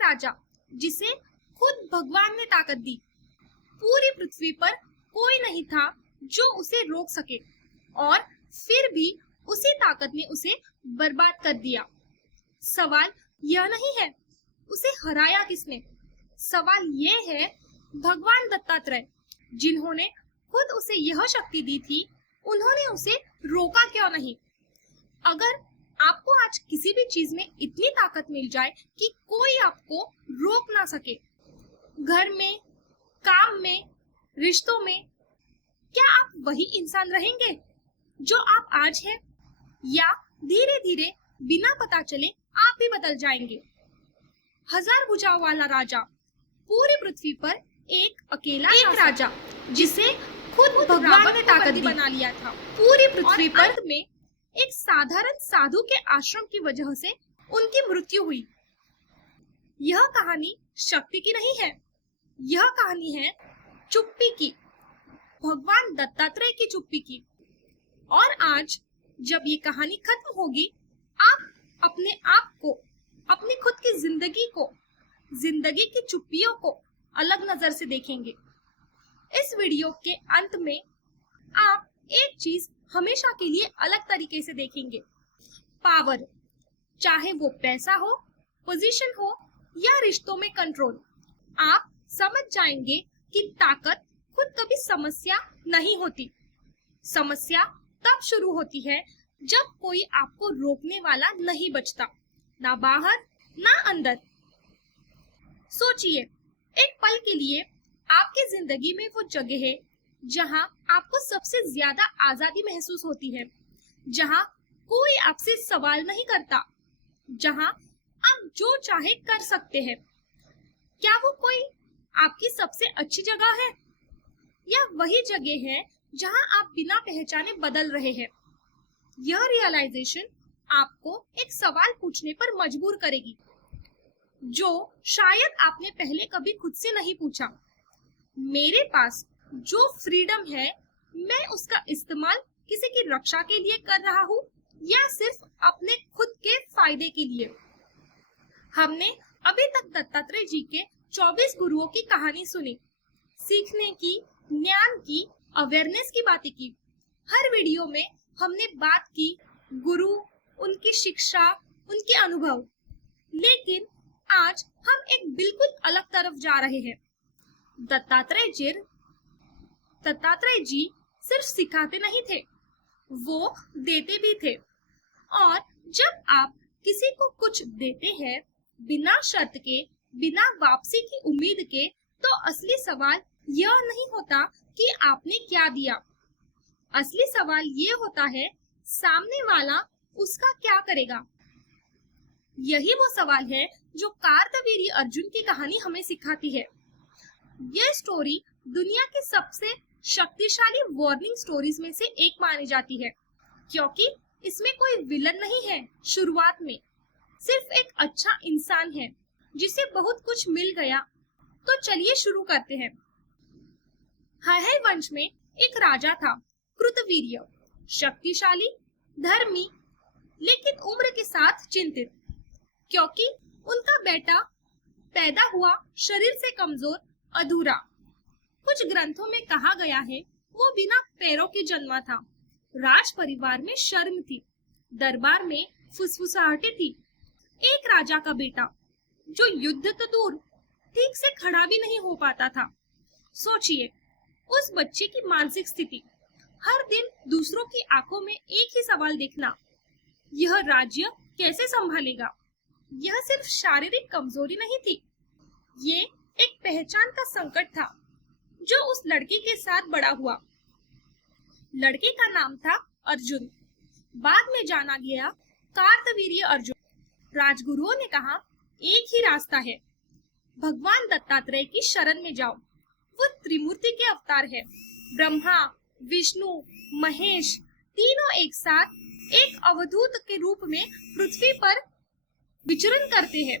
राजा जिसे खुद भगवान ने ताकत दी। पूरी पृथ्वी पर कोई नहीं था जो उसे रोक सके और फिर भी उसी ताकत ने उसे बर्बाद कर दिया। सवाल यह नहीं है उसे हराया किसने, सवाल ये है भगवान दत्तात्रेय जिन्होंने खुद उसे यह शक्ति दी थी, उन्होंने उसे रोका क्यों नहीं। अगर आपको आज किसी भी चीज में इतनी ताकत मिल जाए कि कोई आपको रोक ना सके, घर में, काम में, रिश्तों में, क्या आप वही इंसान रहेंगे जो आप आज हैं, या धीरे धीरे बिना पता चले आप भी बदल जाएंगे। हजार भुजाओं वाला राजा, पूरी पृथ्वी पर एक अकेला राजा जिसे खुद भगवान ने ताकत बना लिया था। पूरी पृथ्वी पर में एक साधारण साधु के आश्रम की वजह से उनकी मृत्यु हुई। यह कहानी शक्ति की नहीं है, यह कहानी है चुप्पी की, भगवान दत्तात्रेय की चुप्पी की। और आज जब ये कहानी खत्म होगी, आप अपने आप को, अपनी खुद की जिंदगी को, जिंदगी की चुप्पियों को अलग नजर से देखेंगे। इस वीडियो के अंत में आप एक चीज हमेशा के लिए अलग तरीके से देखेंगे। पावर, चाहे वो पैसा हो, पोजीशन हो या रिश्तों में कंट्रोल, आप समझ जाएंगे कि ताकत खुद कभी समस्या नहीं होती। समस्या तब शुरू होती है जब कोई आपको रोकने वाला नहीं बचता, ना बाहर ना अंदर। सोचिए, एक पल के लिए आपकी जिंदगी में वो जगह है जहां आपको सबसे ज्यादा आजादी महसूस होती है, जहां कोई आपसे सवाल नहीं करता, जहां आप जो चाहे कर सकते हैं। क्या वो कोई आपकी सबसे अच्छी जगह है, या वही जगह है जहां आप बिना पहचाने बदल रहे हैं? यह रियलाइजेशन आपको एक सवाल पूछने पर मजबूर करेगी, जो शायद आपने पहले कभी खुद से नहीं पूछा। मेरे पास जो फ्रीडम है, मैं उसका इस्तेमाल किसी की रक्षा के लिए कर रहा हूँ या सिर्फ अपने खुद के फायदे के लिए? हमने अभी तक दत्तात्रेय जी के 24 गुरुओं की कहानी सुनी, सीखने की, ज्ञान की, अवेयरनेस की बातें की। हर वीडियो में हमने बात की गुरु, उनकी शिक्षा, उनके अनुभव। लेकिन आज हम एक बिल्कुल अलग तरफ जा रहे हैं। दत्तात्रेय जी सिर्फ सिखाते नहीं थे, वो देते भी थे। और जब आप किसी को कुछ देते हैं बिना शर्त के, बिना वापसी की उम्मीद के, तो असली सवाल यह नहीं होता कि आपने क्या दिया। असली सवाल ये होता है सामने वाला उसका क्या करेगा। यही वो सवाल है जो कार्तवीर्य अर्जुन की कहानी हमें सिखाती है। यह स्टोरी दुनिया की सबसे शक्तिशाली वार्निंग स्टोरीज में से एक मानी जाती है, क्योंकि इसमें कोई विलन नहीं है। शुरुआत में सिर्फ एक अच्छा इंसान है जिसे बहुत कुछ मिल गया। तो चलिए शुरू करते हैं। हय वंश में एक राजा था, कृतवीर्य, शक्तिशाली, धर्मी, लेकिन उम्र के साथ चिंतित, क्योंकि उनका बेटा पैदा हुआ शरीर से कमजोर, अधूरा। कुछ ग्रंथों में कहा गया है वो बिना पैरों के जन्मा था। राज परिवार में शर्म थी, दरबार में फुसफुसाहटें थी। एक राजा का बेटा जो युद्ध तो दूर, ठीक से खड़ा भी नहीं हो पाता था। सोचिए उस बच्चे की मानसिक स्थिति, हर दिन दूसरों की आंखों में एक ही सवाल देखना, यह राज्य कैसे संभालेगा। यह सिर्फ शारीरिक कमजोरी नहीं थी, ये एक पहचान का संकट था जो उस लड़के के साथ बड़ा हुआ। लड़के का नाम था अर्जुन, बाद में जाना गया कार्तवीर्य अर्जुन। राजगुरुओं ने कहा एक ही रास्ता है, भगवान दत्तात्रेय की शरण में जाओ। वो त्रिमूर्ति के अवतार है, ब्रह्मा, विष्णु, महेश, तीनों एक साथ एक अवधूत के रूप में पृथ्वी पर विचरण करते हैं।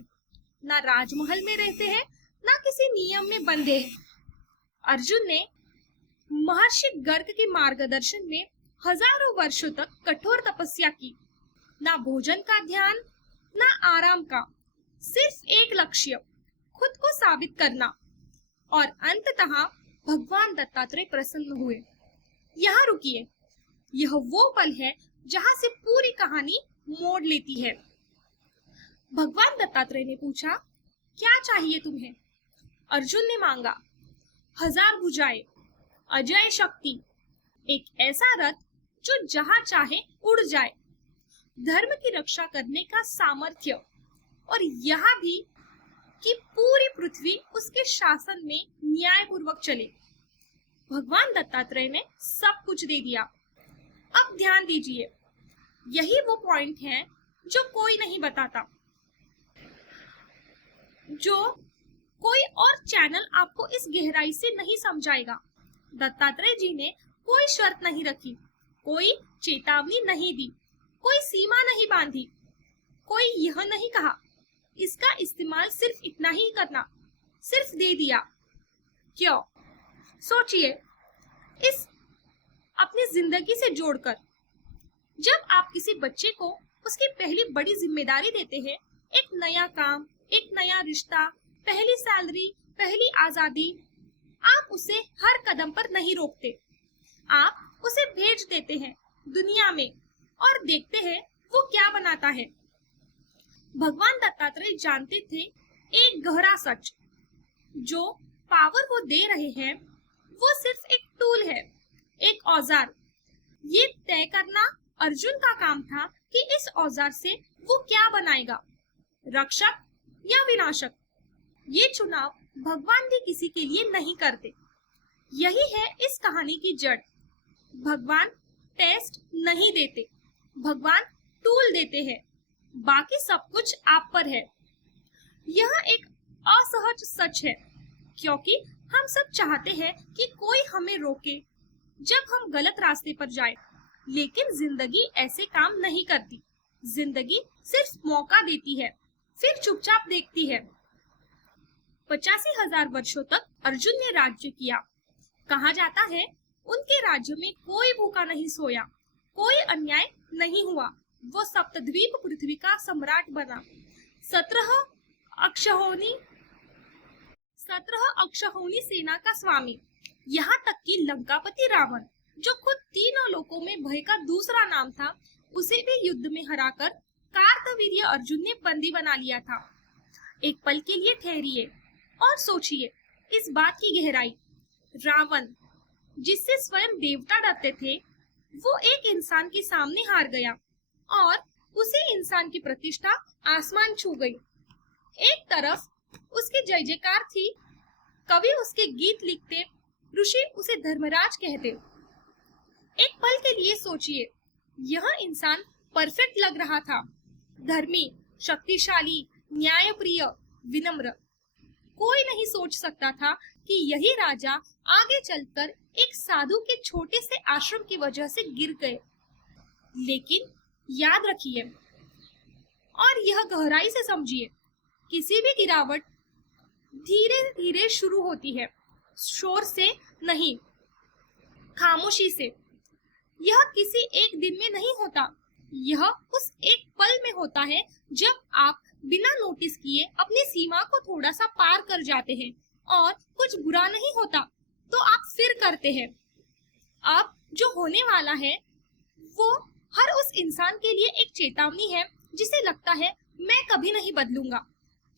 ना राजमहल में रहते हैं, ना किसी नियम में बंधे हैं। अर्जुन ने महर्षि गर्ग के मार्गदर्शन में हजारों वर्षों तक कठोर तपस्या की। ना भोजन का ध्यान, ना आराम का, सिर्फ एक लक्ष्य, खुद को साबित करना। और अंततः भगवान दत्तात्रेय प्रसन्न हुए। यहाँ रुकिए, यह वो पल है जहाँ से पूरी कहानी मोड़ लेती है। भगवान दत्तात्रेय ने पूछा, क्या चाहिए तुम्हें? अर्जुन ने मांगा, 1000 भुजाएं, अजय शक्ति, एक ऐसा रथ जो जहां चाहे उड़ जाए, धर्म की रक्षा करने का सामर्थ्य, और यहाँ भी कि पूरी पृथ्वी उसके शासन में न्यायपूर्वक चले। भगवान दत्तात्रेय ने सब कुछ दे दिया। अब ध्यान दीजिए, यही वो पॉइंट है जो कोई नहीं बताता, जो कोई और चैनल आपको इस गहराई से नहीं समझाएगा। दत्तात्रेय जी ने कोई शर्त नहीं रखी, कोई चेतावनी नहीं दी, कोई सीमा नहीं बांधी, कोई यह नहीं कहा इसका इस्तेमाल सिर्फ इतना ही करना, सिर्फ दे दिया। क्यों? सोचिए, इस अपनी जिंदगी से जोड़कर। जब आप किसी बच्चे को उसकी पहली बड़ी जिम्मेदारी देते हैं, एक नया काम, एक नया रिश्ता, पहली सैलरी, पहली आजादी, आप उसे हर कदम पर नहीं रोकते, आप उसे भेज देते हैं दुनिया में और देखते हैं वो क्या बनाता है। भगवान दत्तात्रेय जानते थे एक गहरा सच, जो पावर वो दे रहे हैं वो सिर्फ एक टूल है, एक औजार। ये तय करना अर्जुन का काम था कि इस औजार से वो क्या बनाएगा, रक्षक या विनाशक। ये चुनाव भगवान भी किसी के लिए नहीं करते। यही है इस कहानी की जड़। भगवान टेस्ट नहीं देते, भगवान टूल देते हैं, बाकी सब कुछ आप पर है। यह एक असहज सच है, क्योंकि हम सब चाहते हैं कि कोई हमें रोके जब हम गलत रास्ते पर जाए, लेकिन जिंदगी ऐसे काम नहीं करती। जिंदगी सिर्फ मौका देती है, फिर चुपचाप देखती है। 85,000 वर्षों तक अर्जुन ने राज्य किया। कहा जाता है उनके राज्य में कोई भूखा नहीं सोया, कोई अन्याय नहीं हुआ। वो सप्तद्वीप पृथ्वी का सम्राट बना। 17 अक्षौहिणी सेना का स्वामी, यहाँ तक कि लंकापति रावण, जो खुद तीनों लोकों में भय का दूसरा नाम था, उसे भी युद्ध में हराकर कार्तवीर्य अर्जुन ने बंदी बना लिया था। एक पल के लिए ठहरिए और सोचिए इस बात की गहराई। रावण, जिससे स्वयं देवता डरते थे, वो एक इंसान के सामने हार गया और उसी इंसान की प्रतिष्ठा आसमान छू गई। एक तरफ उसकी जय जयकार थी, कवि उसके गीत लिखते, ऋषि उसे धर्मराज कहते। एक पल के लिए सोचिए, यह इंसान परफेक्ट लग रहा था, धर्मी, शक्तिशाली, न्यायप्रिय, विनम्र। कोई नहीं सोच सकता था कि यही राजा आगे चलकर एक साधु के छोटे से आश्रम की वजह से गिर गए। लेकिन याद रखिए और यह गहराई से समझिए, किसी भी गिरावट धीरे धीरे शुरू होती है, शोर से नहीं, खामोशी से। यह किसी एक दिन में नहीं होता, यह उस एक पल में होता है जब आप बिना नोटिस किए अपनी सीमा को थोड़ा सा पार कर जाते हैं और कुछ बुरा नहीं होता तो आप फिर करते हैं। अब जो होने वाला है वो हर उस इंसान के लिए एक चेतावनी है जिसे लगता है मैं कभी नहीं बदलूंगा,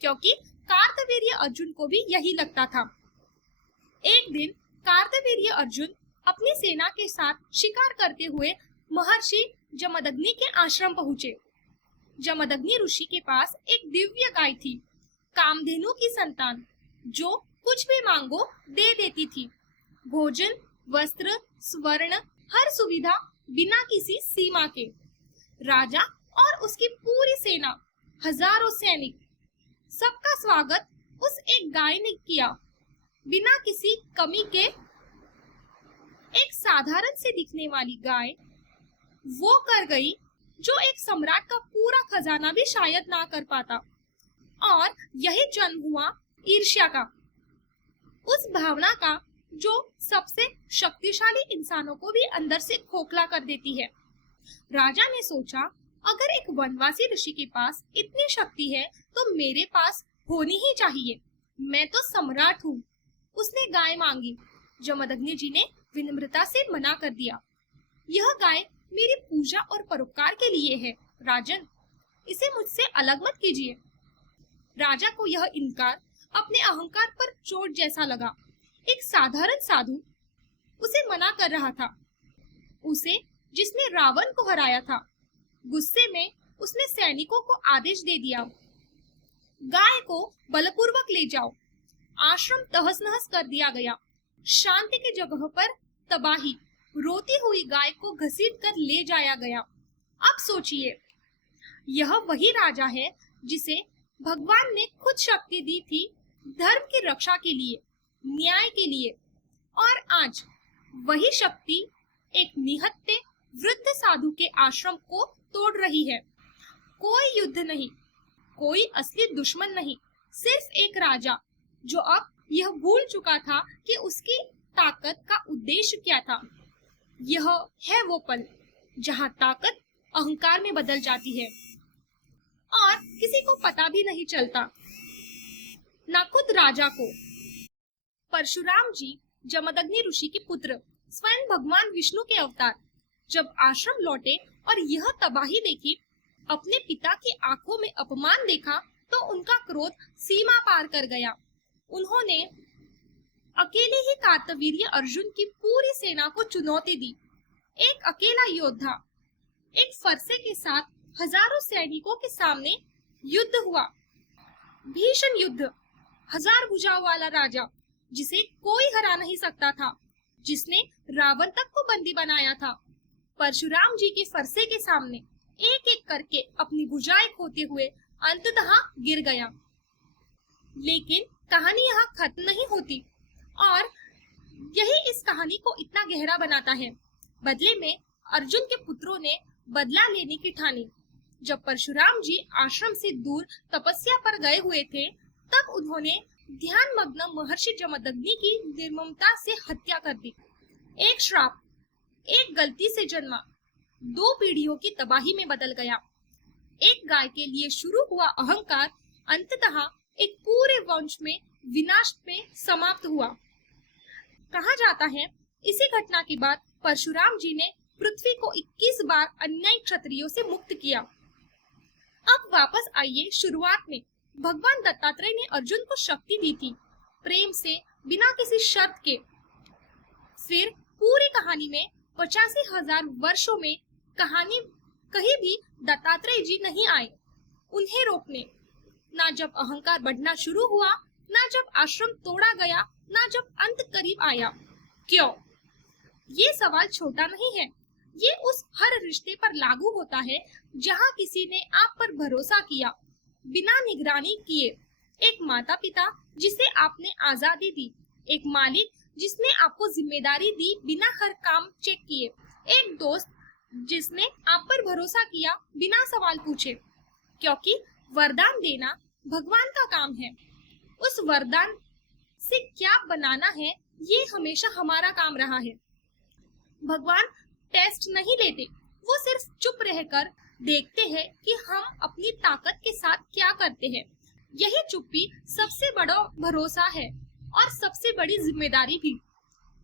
क्योंकि कार्तवीर्य अर्जुन को भी यही लगता था। एक दिन कार्तवीर्य अर्जुन अपनी सेना के साथ शिकार करते हुए महर्षि जमदग्नि के आश्रम पहुँचे। जमदग्नि ऋषि के पास एक दिव्य गाय थी, कामधेनु की संतान, जो कुछ भी मांगो दे देती थी। भोजन, वस्त्र, स्वर्ण, हर सुविधा बिना किसी सीमा के। राजा और उसकी पूरी सेना, हजारों सैनिक, सबका स्वागत उस एक गाय ने किया, बिना किसी कमी के। एक साधारण से दिखने वाली गाय वो कर गई जो एक सम्राट का पूरा खजाना भी शायद ना कर पाता। और यही जन्म हुआ ईर्ष्या का, उस भावना का जो सबसे शक्तिशाली इंसानों को भी अंदर से खोखला कर देती है। राजा ने सोचा, अगर एक वनवासी ऋषि के पास इतनी शक्ति है तो मेरे पास होनी ही चाहिए। मैं तो सम्राट हूँ। उसने गाय मांगी। जमदग्नि जी ने विनम्रता से मना कर दिया। यह गाय मेरी पूजा और परोपकार के लिए है राजन, इसे मुझसे अलग मत कीजिए। राजा को यह इनकार अपने अहंकार पर चोट जैसा लगा। एक साधारण साधु उसे मना कर रहा था, उसे जिसने रावण को हराया था। गुस्से में उसने सैनिकों को आदेश दे दिया, गाय को बलपूर्वक ले जाओ। आश्रम तहस नहस कर दिया गया। शांति की जगह पर तबाही। रोती हुई गाय को घसीट कर ले जाया गया। अब सोचिए, यह वही राजा है जिसे भगवान ने खुद शक्ति दी थी धर्म की रक्षा के लिए, न्याय के लिए, और आज वही शक्ति एक निहत्थे वृद्ध साधु के आश्रम को तोड़ रही है। कोई युद्ध नहीं, कोई असली दुश्मन नहीं, सिर्फ एक राजा जो अब यह भूल चुका था कि उसकी ताकत का उद्देश्य क्या था। यह है वो पल जहाँ ताकत अहंकार में बदल जाती है और किसी को पता भी नहीं चलता, ना खुद राजा को। परशुराम जी जमदग्नि ऋषि के पुत्र, स्वयं भगवान विष्णु के अवतार, जब आश्रम लौटे और यह तबाही देखी, अपने पिता की आंखों में अपमान देखा, तो उनका क्रोध सीमा पार कर गया। उन्होंने अकेले ही कार्तवीर्य अर्जुन की पूरी सेना को चुनौती दी। एक अकेला योद्धा एक फरसे के साथ हजारों सैनिकों के सामने युद्ध हुआ। भीषण युद्ध। हजार भुजाओं वाला राजा जिसे कोई हरा नहीं सकता था, जिसने रावण तक को बंदी बनाया था, परशुराम जी के फरसे के सामने एक एक करके अपनी भुजाएं खोते हुए अंततः गिर गया। लेकिन कहानी यहाँ खत्म नहीं होती और यही इस कहानी को इतना गहरा बनाता है। बदले में अर्जुन के पुत्रों ने बदला लेने की ठानी। जब परशुराम जी आश्रम से दूर तपस्या पर गए हुए थे, तब उन्होंने ध्यान मग्न महर्षि जमदग्नि की निर्ममता से हत्या कर दी। एक श्राप, एक गलती से जन्मा, 2 पीढ़ियों की तबाही में बदल गया। एक गाय के लिए शुरू हुआ अहंकार अंततः एक पूरे वंश में विनाश में समाप्त हुआ। कहा जाता है, इसी घटना के बाद परशुराम जी ने पृथ्वी को 21 बार अन्यायी क्षत्रियों से मुक्त किया। अब वापस आइए शुरुआत में। भगवान दत्तात्रेय ने अर्जुन को शक्ति दी थी, प्रेम से, बिना किसी शर्त के। फिर पूरी कहानी में 85,000 वर्षों में कहानी कहीं भी दत्तात्रेय जी नहीं आए उन्हें रोकने। ना जब अहंकार बढ़ना शुरू हुआ, ना जब आश्रम तोड़ा गया, ना जब अंत करीब आया। क्यों? ये सवाल छोटा नहीं है। ये उस हर रिश्ते पर लागू होता है जहाँ किसी ने आप पर भरोसा किया बिना निगरानी किए। एक माता पिता जिसे आपने आजादी दी, एक मालिक जिसने आपको जिम्मेदारी दी बिना हर काम चेक किए, एक दोस्त जिसने आप पर भरोसा किया बिना सवाल पूछे। क्योंकि वरदान देना भगवान का काम है। उस वरदान से क्या बनाना है, ये हमेशा हमारा काम रहा है। भगवान टेस्ट नहीं लेते, वो सिर्फ चुप रहकर देखते हैं कि हम अपनी ताकत के साथ क्या करते हैं। यही चुप्पी सबसे बड़ा भरोसा है और सबसे बड़ी जिम्मेदारी भी।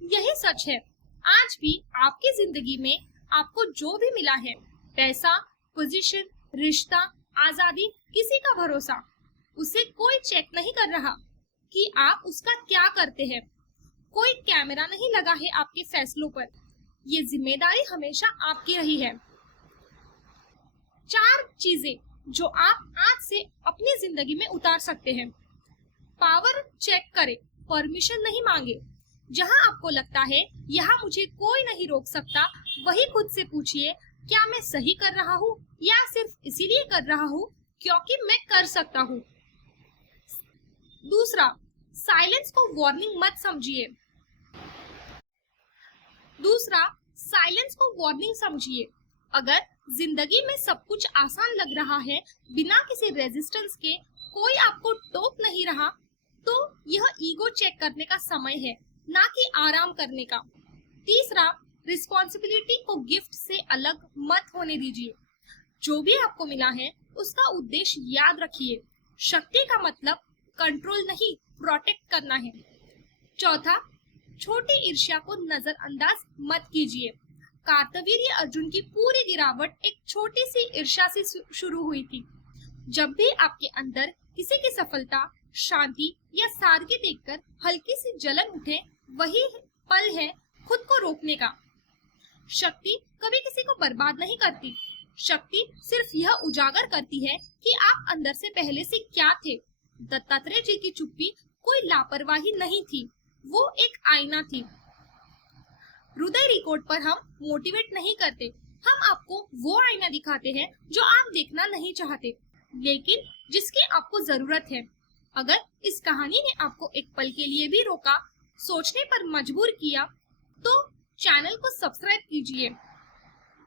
यही सच है। आज भी आपकी जिंदगी में आपको जो भी मिला है, पैसा, पोजीशन, रिश्ता, आजादी, किसी का भरोसा, उसे कोई चेक नहीं कर रहा कि आप उसका क्या करते हैं। कोई कैमरा नहीं लगा है आपके फैसलों पर। ये जिम्मेदारी हमेशा आपकी रही है। 4 चीजें जो आप आज से अपनी जिंदगी में उतार सकते हैं। पावर चेक करें, परमिशन नहीं मांगे। जहां आपको लगता है यहाँ मुझे कोई नहीं रोक सकता, वही खुद से पूछिए, क्या मैं सही कर रहा हूँ या सिर्फ इसीलिए कर रहा हूँ क्योंकि मैं कर सकता हूँ। दूसरा, साइलेंस को वार्निंग मत समझिए। अगर जिंदगी में सब कुछ आसान लग रहा है, बिना किसी रेजिस्टेंस के कोई आपको टोक नहीं रहा, तो यह ईगो चेक करने का समय है, ना कि आराम करने का। तीसरा, रिस्पॉन्सिबिलिटी को गिफ्ट से अलग मत होने दीजिए। जो भी आपको मिला है उसका उद्देश्य याद रखिए। शक्ति का मतलब कंट्रोल नहीं, प्रोटेक्ट करना है। चौथा, छोटी ईर्ष्या को नजरअंदाज मत कीजिए। कार्तवीर्य अर्जुन की पूरी गिरावट एक छोटी सी ईर्ष्या से शुरू हुई थी। जब भी आपके अंदर किसी की सफलता, शांति या सादगी देखकर हल्की सी जलन उठे, वही पल है खुद को रोकने का। शक्ति कभी किसी को बर्बाद नहीं करती। शक्ति सिर्फ यह उजागर करती है कि आप अंदर से पहले से क्या थे। दत्तात्रेय जी की चुप्पी कोई लापरवाही नहीं थी, वो एक आईना थी। हृदय रिकॉर्ड पर हम मोटिवेट नहीं करते, हम आपको वो आईना दिखाते हैं जो आप देखना नहीं चाहते, लेकिन जिसकी आपको जरूरत है। अगर इस कहानी ने आपको एक पल के लिए भी रोका, सोचने पर मजबूर किया, तो चैनल को सब्सक्राइब कीजिए।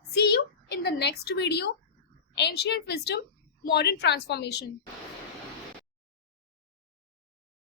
See you in the next video, Ancient Wisdom, Modern Transformation.